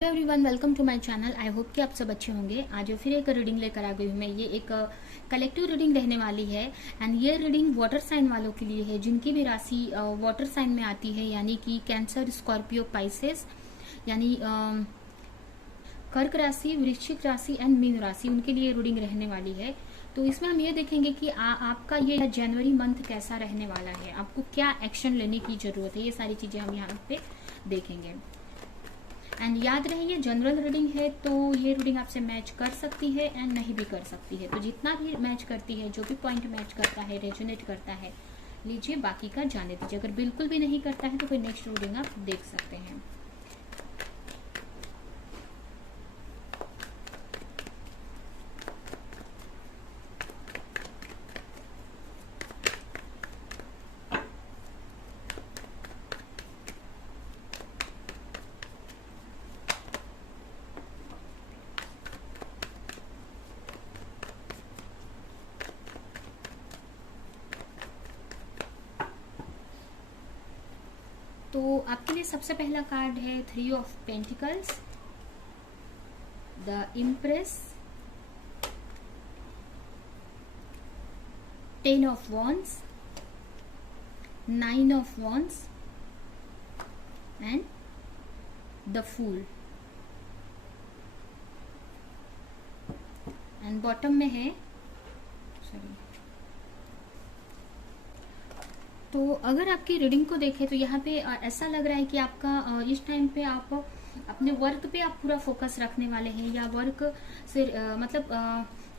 Hello everyone, welcome to my channel. I hope कि आप सब अच्छे होंगे। आज फिर एक रीडिंग लेकर आ गई हूँ मैं। ये एक कलेक्टिव रीडिंग रहने वाली है एंड ये रीडिंग वाटर साइन वालों के लिए है जिनकी भी राशि वाटर साइन में आती है, यानी कि कैंसर, स्कॉर्पियो, पाइसेस, यानी कर्क राशि, वृश्चिक राशि एंड मीन राशि, उनके लिए रीडिंग रहने वाली है। तो इसमें हम ये देखेंगे कि आपका ये जनवरी मंथ कैसा रहने वाला है, आपको क्या एक्शन लेने की जरूरत है, ये सारी चीजें हम यहाँ पे देखेंगे। एंड याद रहे ये जनरल रीडिंग है, तो ये रीडिंग आपसे मैच कर सकती है एंड नहीं भी कर सकती है। तो जितना भी मैच करती है, जो भी पॉइंट मैच करता है, रेजोनेट करता है, लीजिए, बाकी का जाने दीजिए। अगर बिल्कुल भी नहीं करता है तो फिर नेक्स्ट रीडिंग आप देख सकते हैं। तो आपके लिए सबसे पहला कार्ड है 3 of pentacles, the empress, 10 of wands, 9 of wands and the fool. And bottom में है, सॉरी, तो अगर आपकी रीडिंग को देखें तो यहाँ पे ऐसा लग रहा है कि आपका इस टाइम पे आप अपने वर्क पे आप पूरा फोकस रखने वाले हैं, या वर्क से मतलब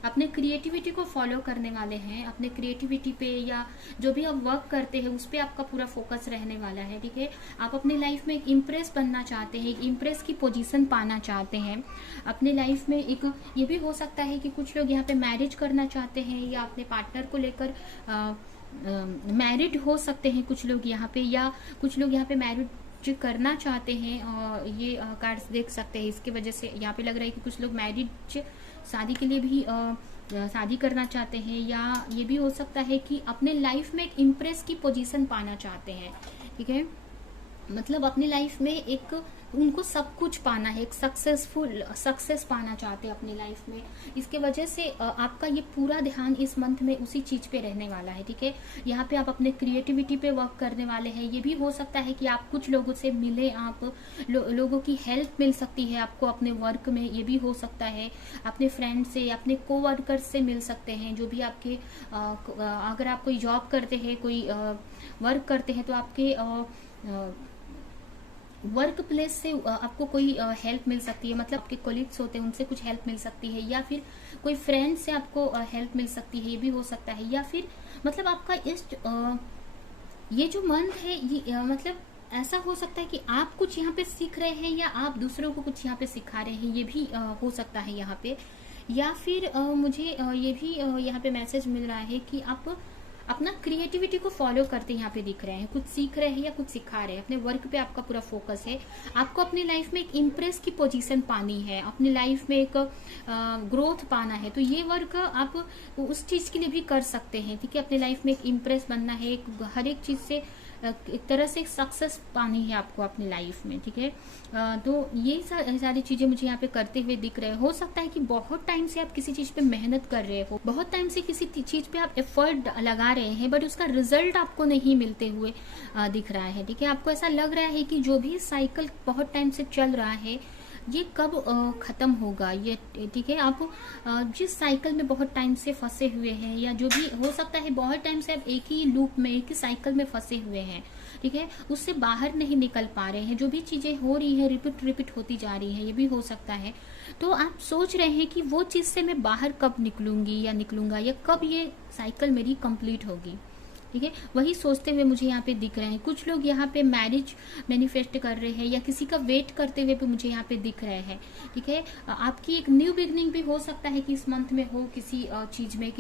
अपने क्रिएटिविटी को फॉलो करने वाले हैं। अपने क्रिएटिविटी पे या जो भी आप वर्क करते हैं उस पे आपका पूरा फोकस रहने वाला है। ठीक है, आप अपनी लाइफ में एक इम्प्रेस बनना चाहते हैं, एक इम्प्रेस की पोजीशन पाना चाहते हैं अपने लाइफ में। एक ये भी हो सकता है कि कुछ लोग यहाँ पे मैरिज करना चाहते हैं, या अपने पार्टनर को लेकर मैरिड हो सकते हैं कुछ लोग यहाँ पे, या कुछ लोग यहाँ पे मैरिज करना चाहते हैं। और ये कार्ड्स देख सकते हैं, इसकी वजह से यहाँ पे लग रहा है कि कुछ लोग मैरिज, शादी के लिए भी शादी करना चाहते हैं, या ये भी हो सकता है कि अपने लाइफ में एक इम्प्रेस की पोजीशन पाना चाहते हैं। ठीक है, मतलब अपनी लाइफ में एक उनको सब कुछ पाना है, एक सक्सेसफुल सक्सेस पाना चाहते हैं अपनी लाइफ में। इसके वजह से आपका ये पूरा ध्यान इस मंथ में उसी चीज पे रहने वाला है। ठीक है, यहाँ पे आप अपने क्रिएटिविटी पे वर्क करने वाले हैं। ये भी हो सकता है कि आप कुछ लोगों से मिले, आप लोगों की हेल्प मिल सकती है आपको अपने वर्क में। ये भी हो सकता है अपने फ्रेंड से, अपने कोवर्कर्स से मिल सकते हैं, जो भी आपके अगर आप कोई जॉब करते हैं, कोई वर्क करते हैं, तो आपके वर्क प्लेस से आपको कोई हेल्प मिल सकती है। मतलब आपके कोलिग्स होते हैं, उनसे कुछ हेल्प मिल सकती है, या फिर कोई फ्रेंड से आपको हेल्प मिल सकती है, ये भी हो सकता है। या फिर मतलब आपका इस ये जो मंथ है, ये मतलब ऐसा हो सकता है कि आप कुछ यहाँ पे सीख रहे हैं, या आप दूसरों को कुछ यहाँ पे सिखा रहे हैं, ये भी हो सकता है यहाँ पे। या फिर मुझे ये भी यहाँ पे मैसेज मिल रहा है कि आप अपना क्रिएटिविटी को फॉलो करते यहाँ पे दिख रहे हैं, कुछ सीख रहे हैं या कुछ सिखा रहे हैं। अपने वर्क पे आपका पूरा फोकस है। आपको अपनी लाइफ में एक इम्प्रेस की पोजीशन पानी है, अपनी लाइफ में एक ग्रोथ पाना है। तो ये वर्क आप उस चीज के लिए भी कर सकते हैं। ठीक है, अपनी लाइफ में एक इम्प्रेस बनना है, हर एक चीज से एक तरह से सक्सेस पानी है आपको अपनी लाइफ में। ठीक है, तो ये सारी चीजें मुझे यहाँ पे करते हुए दिख रहे हैं। हो सकता है कि बहुत टाइम से आप किसी चीज पे मेहनत कर रहे हो, बहुत टाइम से किसी चीज पे आप एफर्ट लगा रहे हैं, बट उसका रिजल्ट आपको नहीं मिलते हुए दिख रहा है। ठीक है, आपको ऐसा लग रहा है कि जो भी साइकिल बहुत टाइम से चल रहा है, ये कब खत्म होगा ये। ठीक है, आप जिस साइकिल में बहुत टाइम से फंसे हुए हैं, या जो भी हो सकता है बहुत टाइम से आप एक ही लूप में, एक ही साइकिल में फंसे हुए हैं, ठीक है, उससे बाहर नहीं निकल पा रहे हैं, जो भी चीजें हो रही है रिपीट रिपीट होती जा रही है, ये भी हो सकता है। तो आप सोच रहे हैं कि वो चीज से मैं बाहर कब निकलूंगी या निकलूंगा, या कब ये साइकिल मेरी कंप्लीट होगी। ठीक है, वही सोचते हुए मुझे यहाँ पे दिख रहे हैं। कुछ लोग यहाँ पे मैरिज मैनिफेस्ट कर रहे हैं, या किसी का वेट करते हुए भी मुझे यहाँ पे दिख रहे हैं। ठीक है, आपकी एक न्यू बिगनिंग भी हो सकता है कि इस मंथ में हो, किसी चीज में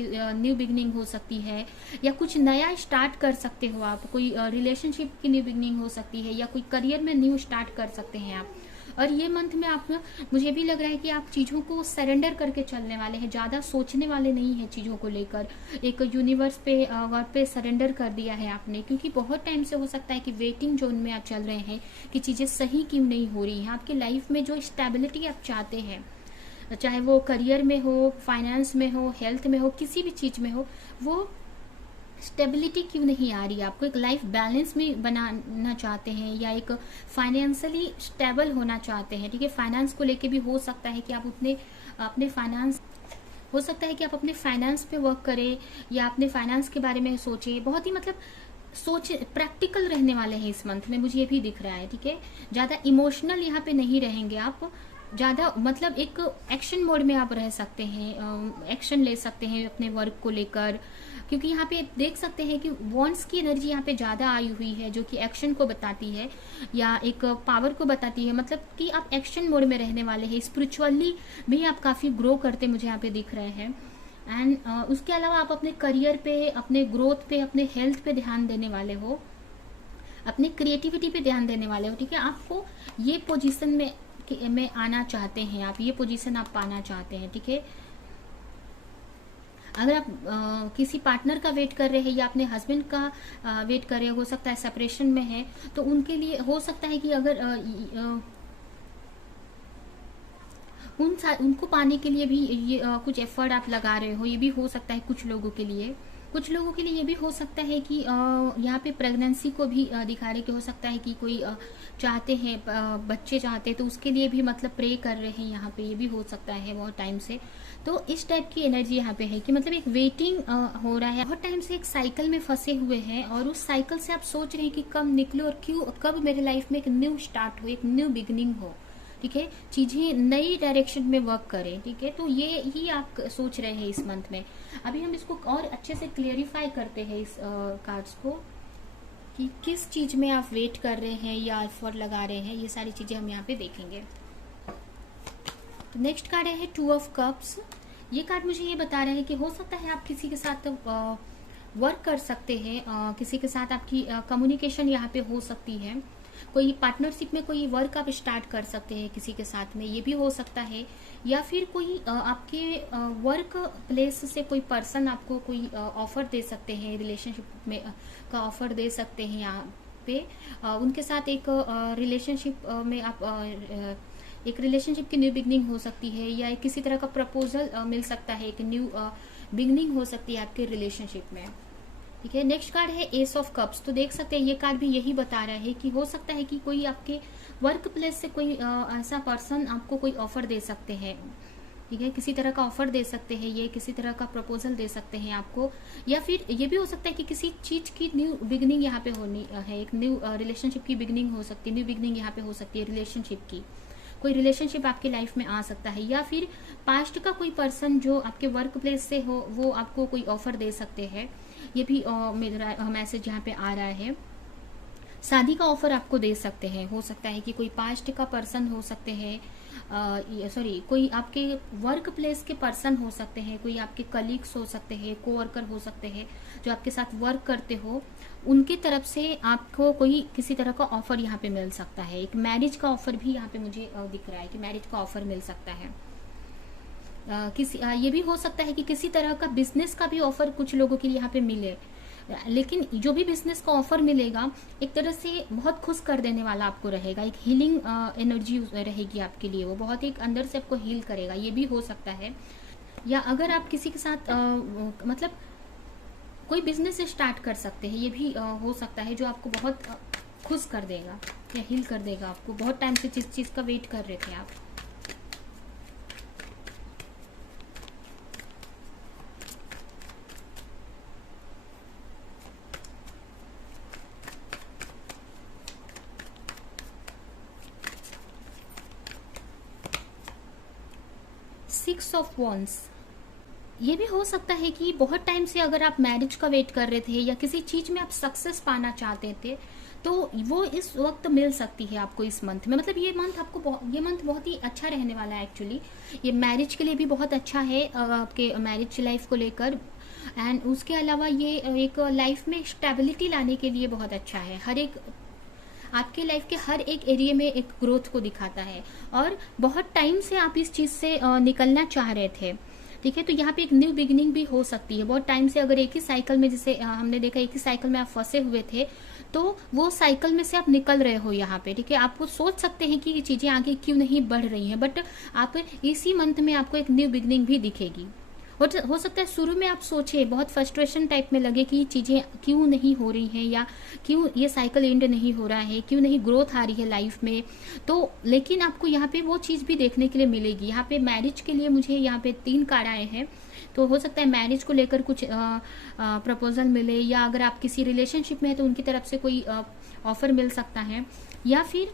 न्यू बिगनिंग हो सकती है, या कुछ नया स्टार्ट कर सकते हो आप। कोई रिलेशनशिप की न्यू बिगनिंग हो सकती है, या कोई करियर में न्यू स्टार्ट कर सकते हैं आप। और ये मंथ में आप, मुझे भी लग रहा है कि आप चीज़ों को सरेंडर करके चलने वाले हैं, ज़्यादा सोचने वाले नहीं हैं चीज़ों को लेकर। एक यूनिवर्स पे वर्ड पे सरेंडर कर दिया है आपने, क्योंकि बहुत टाइम से हो सकता है कि वेटिंग जोन में आप चल रहे हैं कि चीज़ें सही क्यों नहीं हो रही हैं। आपकी लाइफ में जो स्टेबिलिटी आप चाहते हैं, चाहे वो करियर में हो, फाइनेंस में हो, हेल्थ में हो, किसी भी चीज़ में हो, वो स्टेबिलिटी क्यों नहीं आ रही है। आपको एक लाइफ बैलेंस में बनाना चाहते हैं या एक फाइनेंशियली स्टेबल होना चाहते हैं, ठीक है। फाइनेंस को लेके भी हो सकता है कि आप अपने फाइनेंस, हो सकता है कि आप अपने फाइनेंस पे वर्क करें या अपने फाइनेंस के बारे में सोचें। बहुत ही मतलब सोच प्रैक्टिकल रहने वाले हैं इस मंथ में, मुझे ये भी दिख रहा है, ठीक है। ज़्यादा इमोशनल यहाँ पे नहीं रहेंगे आप, ज़्यादा मतलब एक एक्शन मोड में आप रह सकते हैं, एक्शन ले सकते हैं अपने वर्क को लेकर, क्योंकि यहाँ पे देख सकते हैं कि वॉन्ड्स की एनर्जी यहाँ पे ज़्यादा आई हुई है, जो कि एक्शन को बताती है या एक पावर को बताती है। मतलब कि आप एक्शन मोड में रहने वाले हैं, स्पिरिचुअली भी आप काफ़ी ग्रो करते मुझे यहाँ पे दिख रहे हैं। एंड उसके अलावा आप अपने करियर पे, अपने ग्रोथ पे, अपने हेल्थ पे ध्यान देने वाले हो, अपने क्रिएटिविटी पे ध्यान देने वाले हो, ठीक है। आपको ये पोजीशन में आना चाहते हैं, आप ये पोजीशन आप पाना चाहते हैं, ठीक है। अगर आप किसी पार्टनर का वेट कर रहे हैं या अपने हस्बैंड का वेट कर रहे हैं, हो सकता है सेपरेशन में है, तो उनके लिए हो सकता है कि अगर उनको पाने के लिए भी ये कुछ एफर्ट आप लगा रहे हो, ये भी हो सकता है कुछ लोगों के लिए। कुछ लोगों के लिए ये भी हो सकता है कि यहाँ पे प्रेगनेंसी को भी दिखा रहे कि हो सकता है कि कोई चाहते हैं, बच्चे चाहते हैं, तो उसके लिए भी मतलब प्रे कर रहे हैं यहाँ पे, ये भी हो सकता है बहुत टाइम से। तो इस टाइप की एनर्जी यहाँ पे है कि मतलब एक वेटिंग हो रहा है, बहुत टाइम से एक साइकिल में फंसे हुए हैं और उस साइकिल से आप सोच रहे हैं कि कब निकलो और कब मेरे लाइफ में एक न्यू स्टार्ट हो, एक न्यू बिगिनिंग हो, ठीक है, चीजें नई डायरेक्शन में वर्क करें, ठीक है। तो ये ही आप सोच रहे हैं इस मंथ में। अभी हम इसको और अच्छे से क्लियरिफाई करते हैं इस कार्ड्स को, कि किस चीज में आप वेट कर रहे हैं या एफर्ट लगा रहे हैं, ये सारी चीजें हम यहाँ पे देखेंगे। तो नेक्स्ट कार्ड है 2 ऑफ कप्स। ये कार्ड मुझे ये बता रहा है कि हो सकता है आप किसी के साथ वर्क कर सकते हैं, किसी के साथ आपकी कम्युनिकेशन यहाँ पे हो सकती है, कोई पार्टनरशिप में कोई वर्क आप स्टार्ट कर सकते हैं किसी के साथ में, ये भी हो सकता है। या फिर कोई आपके वर्क प्लेस से कोई पर्सन आपको कोई ऑफर दे सकते हैं, रिलेशनशिप में का ऑफर दे सकते हैं यहाँ पे, उनके साथ एक रिलेशनशिप में आप एक रिलेशनशिप की न्यू बिगनिंग हो सकती है, या किसी तरह का प्रपोजल मिल सकता है, एक न्यू बिगनिंग हो सकती है आपके रिलेशनशिप में, ठीक है। नेक्स्ट कार्ड है एस ऑफ कप्स। तो देख सकते हैं ये कार्ड भी यही बता रहा है कि हो सकता है कि कोई आपके वर्क प्लेस से कोई ऐसा पर्सन आपको कोई ऑफर दे सकते हैं, ठीक है, किसी तरह का ऑफर दे सकते हैं, ये किसी तरह का प्रपोजल दे सकते हैं आपको। या फिर ये भी हो सकता है कि किसी चीज की न्यू बिगनिंग यहाँ पे होनी है, एक न्यू रिलेशनशिप की बिगनिंग हो सकती है, न्यू बिगनिंग यहाँ पे हो सकती है रिलेशनशिप की, कोई रिलेशनशिप आपकी लाइफ में आ सकता है। या फिर पास्ट का कोई पर्सन जो आपके वर्क प्लेस से हो, वो आपको कोई ऑफर दे सकते हैं, ये भी मेरा मैसेज यहाँ पे आ रहा है। शादी का ऑफर आपको दे सकते हैं, हो सकता है कि कोई पास्ट का पर्सन हो सकते हैं, कोई आपके वर्क प्लेस के पर्सन हो सकते हैं, कोई आपके कलीग्स हो सकते हैं, कोवर्कर हो सकते हैं जो आपके साथ वर्क करते हो, उनकी तरफ से आपको कोई किसी तरह का ऑफर यहाँ पे मिल सकता है। एक मैरिज का ऑफर भी यहाँ पे मुझे दिख रहा है कि मैरिज का ऑफर मिल सकता है। ये भी हो सकता है कि किसी तरह का बिजनेस का भी ऑफर कुछ लोगों के लिए यहाँ पे मिले, लेकिन जो भी बिजनेस का ऑफर मिलेगा एक तरह से बहुत खुश कर देने वाला आपको रहेगा, एक हीलिंग एनर्जी रहेगी आपके लिए, वो बहुत एक अंदर से आपको हील करेगा, ये भी हो सकता है। या अगर आप किसी के साथ मतलब कोई बिजनेस स्टार्ट कर सकते हैं, ये भी हो सकता है, जो आपको बहुत खुश कर देगा या हील कर देगा आपको, बहुत टाइम से जिस चीज का वेट कर रहे थे आप। Six of wands. ये भी हो सकता है कि बहुत टाइम से अगर आप मैरिज का वेट कर रहे थे या किसी चीज में आप सक्सेस पाना चाहते थे, तो वो इस वक्त मिल सकती है आपको इस मंथ में। मतलब ये मंथ बहुत ही अच्छा रहने वाला है एक्चुअली। ये मैरिज के लिए भी बहुत अच्छा है, आपके मैरिज लाइफ को लेकर, एंड उसके अलावा ये एक लाइफ में स्टेबिलिटी लाने के लिए बहुत अच्छा है। हर एक आपके लाइफ के हर एक एरिया में एक ग्रोथ को दिखाता है, और बहुत टाइम से आप इस चीज़ से निकलना चाह रहे थे। ठीक है, तो यहाँ पे एक न्यू बिगिनिंग भी हो सकती है। बहुत टाइम से अगर एक ही साइकिल में, जैसे हमने देखा एक ही साइकिल में आप फंसे हुए थे, तो वो साइकिल में से आप निकल रहे हो यहाँ पे। ठीक है, आप वो सोच सकते हैं कि ये चीज़ें आगे क्यों नहीं बढ़ रही हैं, बट आप इसी मंथ में आपको एक न्यू बिगिनिंग भी दिखेगी। हो सकता है शुरू में आप सोचे, बहुत फ्रस्ट्रेशन टाइप में लगे कि चीज़ें क्यों नहीं हो रही हैं, या क्यों ये साइकिल एंड नहीं हो रहा है, क्यों नहीं ग्रोथ आ रही है लाइफ में। तो लेकिन आपको यहाँ पे वो चीज़ भी देखने के लिए मिलेगी। यहाँ पे मैरिज के लिए मुझे यहाँ पे 3 कार्ड आए हैं, तो हो सकता है मैरिज को लेकर कुछ प्रपोजल मिले, या अगर आप किसी रिलेशनशिप में है तो उनकी तरफ से कोई ऑफर मिल सकता है, या फिर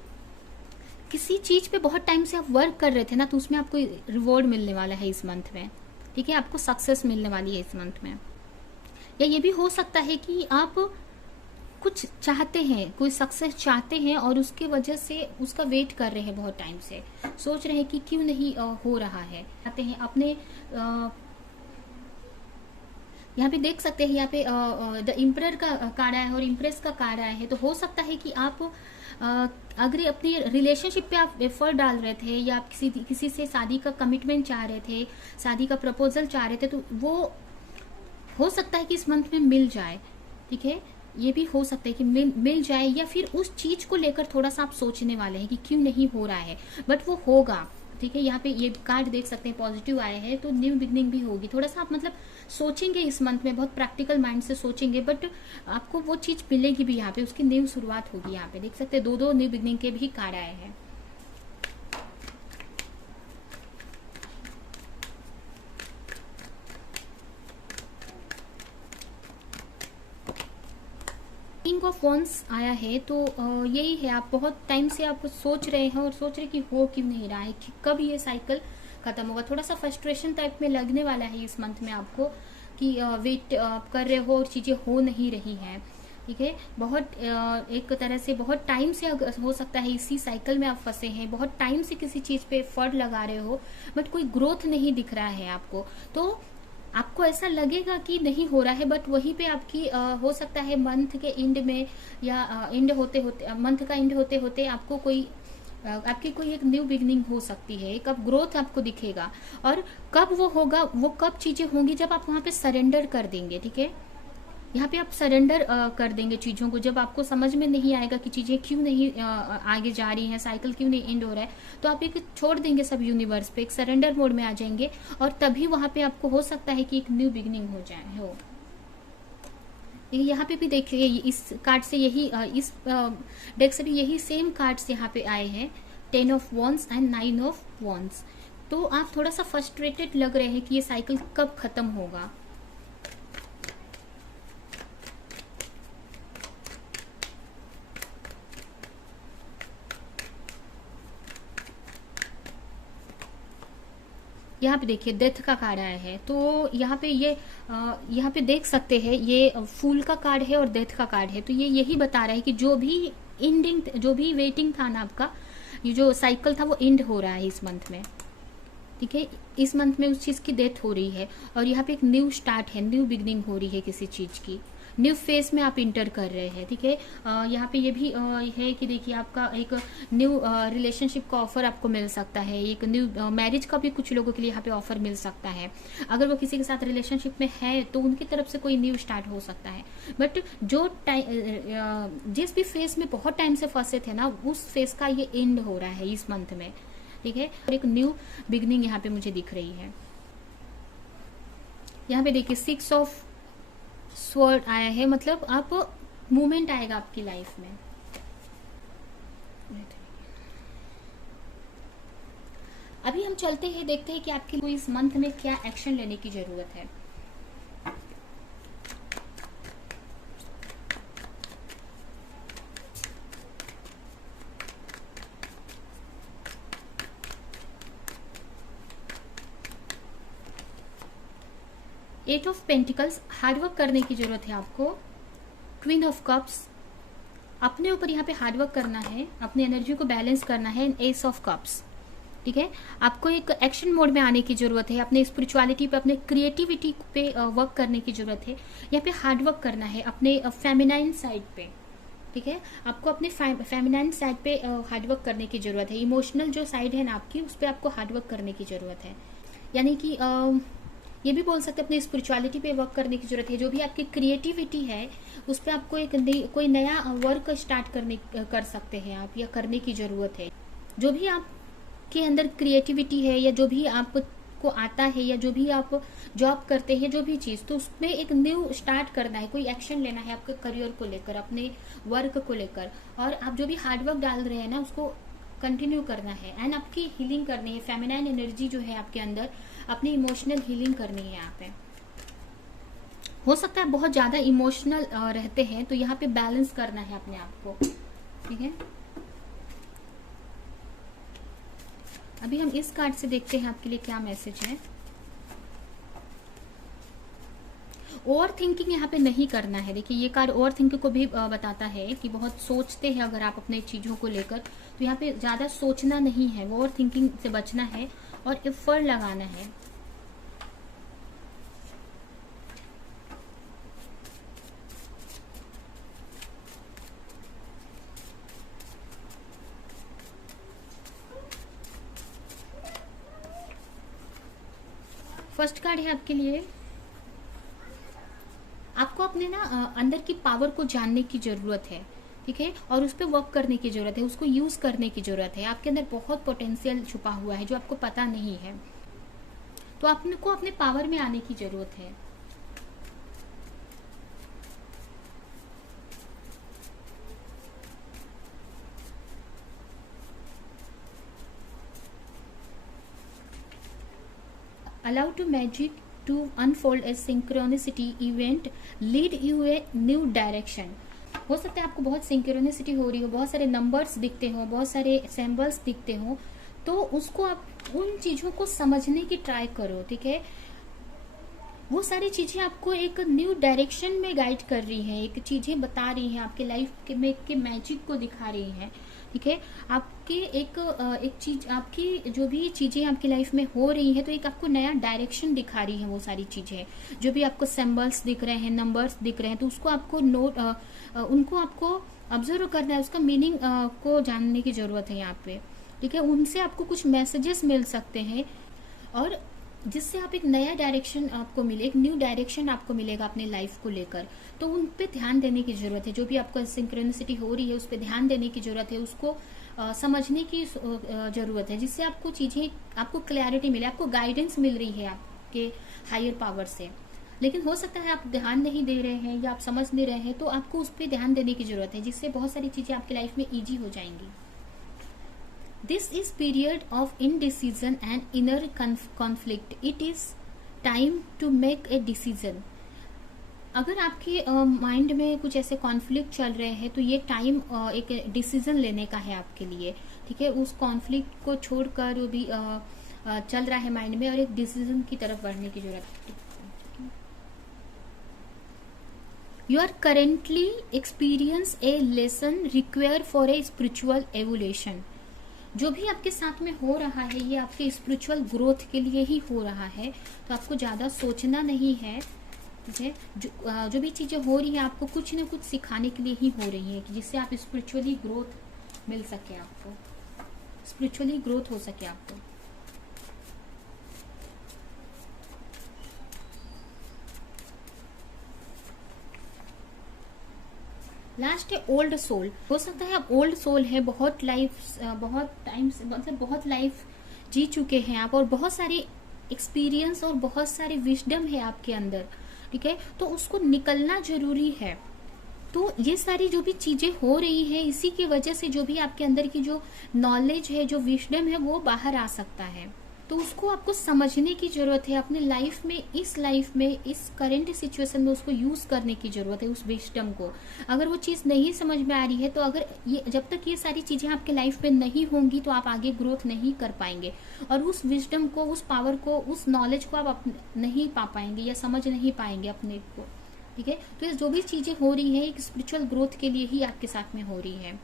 किसी चीज़ पे बहुत टाइम से आप वर्क कर रहे थे ना, तो उसमें आपको रिवॉर्ड मिलने वाला है इस मंथ में। ठीक है, आपको सक्सेस मिलने वाली है इस मंथ में। या ये भी हो सकता है कि आप कुछ चाहते हैं, कोई सक्सेस चाहते हैं, और उसके वजह से उसका वेट कर रहे हैं बहुत टाइम से, सोच रहे हैं कि क्यों नहीं हो रहा है। चाहते हैं अपने यहाँ पे देख सकते हैं, यहाँ पे द इम्परर का कार्ड आया है और इम्प्रेस का कार्ड आया है। तो हो सकता है कि आप अगर अपनी रिलेशनशिप पे आप एफर्ट डाल रहे थे, या आप किसी से शादी का कमिटमेंट चाह रहे थे, शादी का प्रपोजल चाह रहे थे, तो वो हो सकता है कि इस मंथ में मिल जाए। ठीक है, ये भी हो सकता है कि मिल जाए, या फिर उस चीज को लेकर थोड़ा सा आप सोचने वाले हैं कि क्यों नहीं हो रहा है, बट वो होगा। ठीक है, यहाँ पे ये कार्ड देख सकते हैं पॉजिटिव आए हैं, तो न्यू बिगनिंग भी होगी। थोड़ा सा आप मतलब सोचेंगे इस मंथ में, बहुत प्रैक्टिकल माइंड से सोचेंगे, बट आपको वो चीज मिलेगी भी। यहाँ पे उसकी न्यू शुरुआत होगी। यहाँ पे देख सकते हैं 2 न्यू बिगनिंग के भी कार्ड आए हैं। किंग ऑफ वंस आया है, तो यही है, आप बहुत टाइम से आप सोच रहे हैं और सोच रहे कि हो क्यों नहीं रहा है, कि कब ये साइकिल खत्म होगा। थोड़ा सा फ्रस्ट्रेशन टाइप में लगने वाला है इस मंथ में आपको, कि वेट कर रहे हो और चीज़ें हो नहीं रही हैं। ठीक है, बहुत एक तरह से बहुत टाइम से हो सकता है इसी साइकिल में आप फंसे हैं, बहुत टाइम से किसी चीज़ पे एफर्ट लगा रहे हो, बट कोई ग्रोथ नहीं दिख रहा है आपको। तो आपको ऐसा लगेगा कि नहीं हो रहा है, बट वहीं पे आपकी हो सकता है मंथ के एंड में, या एंड होते होते, मंथ का एंड होते होते आपको कोई आपकी कोई एक न्यू बिगनिंग हो सकती है, कब ग्रोथ आपको दिखेगा। और कब वो होगा, वो कब चीजें होंगी, जब आप वहां पे सरेंडर कर देंगे। ठीक है, यहाँ पे आप सरेंडर कर देंगे चीज़ों को, जब आपको समझ में नहीं आएगा कि चीज़ें क्यों नहीं आगे जा रही हैं, साइकिल क्यों नहीं एंड हो रहा है, तो आप एक छोड़ देंगे सब यूनिवर्स पे, एक सरेंडर मोड में आ जाएंगे, और तभी वहाँ पे आपको हो सकता है कि एक न्यू बिगनिंग हो जाए हो। यहाँ पे भी देखिए, इस कार्ड से यही इस डेक से भी यही सेम कार्ड्स यहाँ पे आए हैं, 10 of wands and 9 of wands. तो आप थोड़ा सा फ्रस्ट्रेटेड लग रहे हैं कि ये साइकिल कब खत्म होगा। यहाँ पे देखिए डेथ का कार्ड आया है, तो यहाँ पे यहाँ पे देख सकते हैं ये फूल का कार्ड है और डेथ का कार्ड है। तो ये यही बता रहा है कि जो भी एंडिंग, जो भी वेटिंग था ना आपका, ये जो साइकिल था वो एंड हो रहा है इस मंथ में। ठीक है, इस मंथ में उस चीज़ की डेथ हो रही है, और यहाँ पे एक न्यू स्टार्ट है, न्यू बिगनिंग हो रही है किसी चीज़ की, न्यू फेज में आप इंटर कर रहे हैं। ठीक है, यहाँ पे ये भी है कि देखिए आपका एक न्यू रिलेशनशिप का ऑफर आपको मिल सकता है, एक न्यू मैरिज का भी कुछ लोगों के लिए यहाँ पे ऑफर मिल सकता है। अगर वो किसी के साथ रिलेशनशिप में है तो उनकी तरफ से कोई न्यू स्टार्ट हो सकता है, बट जो जिस भी फेज में बहुत टाइम से फंसे थे ना, उस फेज का ये एंड हो रहा है इस मंथ में। ठीक है, और एक न्यू बिगनिंग यहाँ पे मुझे दिख रही है। यहाँ पे देखिए 6 ऑफ स्वॉर्ड आया है, मतलब आप मूवमेंट आएगा आपकी लाइफ में। अभी हम चलते हैं, देखते हैं कि आपके लिए इस मंथ में क्या एक्शन लेने की जरूरत है। एट ऑफ पेंटिकल्स, हार्डवर्क करने की जरूरत है आपको। क्वीन ऑफ कप्स, अपने ऊपर यहाँ पे हार्डवर्क करना है, अपनी एनर्जी को बैलेंस करना है। एस ऑफ कप्स, ठीक है, आपको एक एक्शन मोड में आने की जरूरत है, अपने स्पिरिचुअलिटी पे, अपने क्रिएटिविटी पे वर्क करने की जरूरत है। यहाँ पे हार्डवर्क करना है अपने फेमिनाइन साइड पे। ठीक है, आपको अपने फेमिनाइन साइड पे हार्डवर्क करने की जरूरत है। इमोशनल जो साइड है ना आपकी, उस पर आपको हार्डवर्क करने की जरूरत है। यानी कि ये भी बोल सकते हैं अपनी स्पिरिचुअलिटी पे वर्क करने की जरूरत है। जो भी आपकी क्रिएटिविटी है उस पर आपको एक कोई नया वर्क स्टार्ट कर सकते हैं आप, या करने की जरूरत है। जो भी आपके अंदर क्रिएटिविटी है, या जो भी आपको आता है, या जो भी आप जॉब करते हैं, जो भी चीज, तो उसमें एक न्यू स्टार्ट करना है, कोई एक्शन लेना है आपके करियर को लेकर, अपने वर्क को लेकर, और आप जो भी हार्डवर्क डाल रहे हैं ना उसको कंटिन्यू करना है। एंड आपकी हीलिंग करनी है, फेमिनाइन एनर्जी जो है आपके अंदर, अपनी इमोशनल हीलिंग करनी है यहाँ पे। हो सकता है बहुत ज्यादा इमोशनल रहते हैं, तो यहाँ पे बैलेंस करना है अपने आप को, ठीक है। अभी हम इस कार्ड से देखते हैं आपके लिए क्या मैसेज है। ओवर थिंकिंग यहाँ पे नहीं करना है। देखिए ये कार्ड ओवर थिंकिंग को भी बताता है कि बहुत सोचते हैं अगर आप अपने चीजों को लेकर, तो यहाँ पे ज्यादा सोचना नहीं है, ओवर थिंकिंग से बचना है और एफर्ट लगाना है। फर्स्ट कार्ड है आपके लिए, आपको अपने ना अंदर की पावर को जानने की जरूरत है, ठीक है, और उस पर वर्क करने की जरूरत है, उसको यूज करने की जरूरत है। आपके अंदर बहुत पोटेंशियल छुपा हुआ है जो आपको पता नहीं है, तो आपको अपने पावर में आने की जरूरत है। Allow to magic to unfold as synchronicity event lead you a new direction। हो सकता है आपको बहुत सिंक्रोनिसिटी हो रही हो, बहुत सारे नंबर्स दिखते हो, बहुत सारे सिंबल्स दिखते हो, तो उसको आप उन चीजों को समझने की ट्राई करो, ठीक है। वो सारी चीजें आपको एक न्यू डायरेक्शन में गाइड कर रही हैं, एक चीजें बता रही हैं, आपके लाइफ में के मैजिक को दिखा रही हैं, ठीक है। आपके एक चीज, आपकी जो भी चीजें आपकी लाइफ में हो रही है, तो एक आपको नया डायरेक्शन दिखा रही है वो सारी चीजें। जो भी आपको सिंबल्स दिख रहे हैं, नंबर्स दिख रहे हैं, तो उसको आपको उनको आपको ऑब्जर्व करना है, उसका मीनिंग को जानने की जरूरत है यहाँ पे, ठीक है। उनसे आपको कुछ मैसेजेस मिल सकते हैं, और जिससे आप एक नया डायरेक्शन आपको मिले, एक न्यू डायरेक्शन आपको मिलेगा अपने लाइफ को लेकर। तो उन पे ध्यान देने की जरूरत है। जो भी आपको सिंक्रोनिसिटी हो रही है उस पे ध्यान देने की जरूरत है, उसको समझने की जरूरत है, जिससे आपको चीजें, आपको क्लैरिटी मिले, आपको गाइडेंस मिल रही है आपके हायर पावर से। लेकिन हो सकता है आप ध्यान नहीं दे रहे हैं या आप समझ नहीं रहे हैं, तो आपको उस पर ध्यान देने की जरूरत है, जिससे बहुत सारी चीजें आपकी लाइफ में ईजी हो जाएंगी। This is period of indecision and inner conflict. It is time to make a decision. अगर आपके माइंड में कुछ ऐसे कॉन्फ्लिक्ट चल रहे हैं, तो ये टाइम एक डिसीजन लेने का है आपके लिए, ठीक है। उस कॉन्फ्लिक्ट को छोड़कर वो भी चल रहा है माइंड में, और एक डिसीजन की तरफ बढ़ने की जरूरत है। You are currently experience a lesson required for a spiritual evolution. जो भी आपके साथ में हो रहा है ये आपके स्पिरिचुअल ग्रोथ के लिए ही हो रहा है, तो आपको ज्यादा सोचना नहीं है, ठीक है। जो भी चीजें हो रही है आपको कुछ न कुछ सिखाने के लिए ही हो रही है, जिससे आप स्पिरिचुअली ग्रोथ मिल सके, आपको स्पिरिचुअली ग्रोथ हो सके आपको। लास्ट है ओल्ड सोल। हो सकता है आप ओल्ड सोल है, बहुत टाइम से, मतलब बहुत लाइफ जी चुके हैं आप, और बहुत सारे एक्सपीरियंस और बहुत सारे विजडम है आपके अंदर, ठीक है। तो उसको निकलना जरूरी है। तो ये सारी जो भी चीजें हो रही है, इसी की वजह से जो भी आपके अंदर की जो नॉलेज है, जो विजडम है, वो बाहर आ सकता है। तो उसको आपको समझने की जरूरत है अपने लाइफ में, इस करंट सिचुएशन में उसको यूज करने की जरूरत है, उस विजडम को। अगर वो चीज नहीं समझ में आ रही है, तो अगर ये, जब तक ये सारी चीजें आपके लाइफ में नहीं होंगी, तो आप आगे ग्रोथ नहीं कर पाएंगे, और उस विजडम को, उस पावर को, उस नॉलेज को आप नहीं पा पाएंगे या समझ नहीं पाएंगे अपने को, ठीक है। तो ये जो भी चीजें हो रही है एक स्पिरिचुअल ग्रोथ के लिए ही आपके साथ में हो रही है,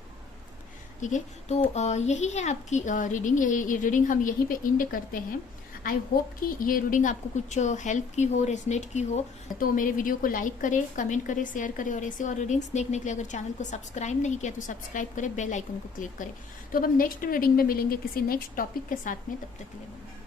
ठीक है। तो यही है आपकी रीडिंग। ये रीडिंग हम यहीं पे एंड करते हैं। आई होप कि ये रीडिंग आपको कुछ हेल्प की हो, रेजोनेट की हो। तो मेरे वीडियो को लाइक करें, कमेंट करें, शेयर करें और ऐसे और रीडिंग्स देखने के लिए अगर चैनल को सब्सक्राइब नहीं किया तो सब्सक्राइब करें, बेल आइकन को क्लिक करें। तो अब हम नेक्स्ट रीडिंग में मिलेंगे किसी नेक्स्ट टॉपिक के साथ में, तब तक के लिए।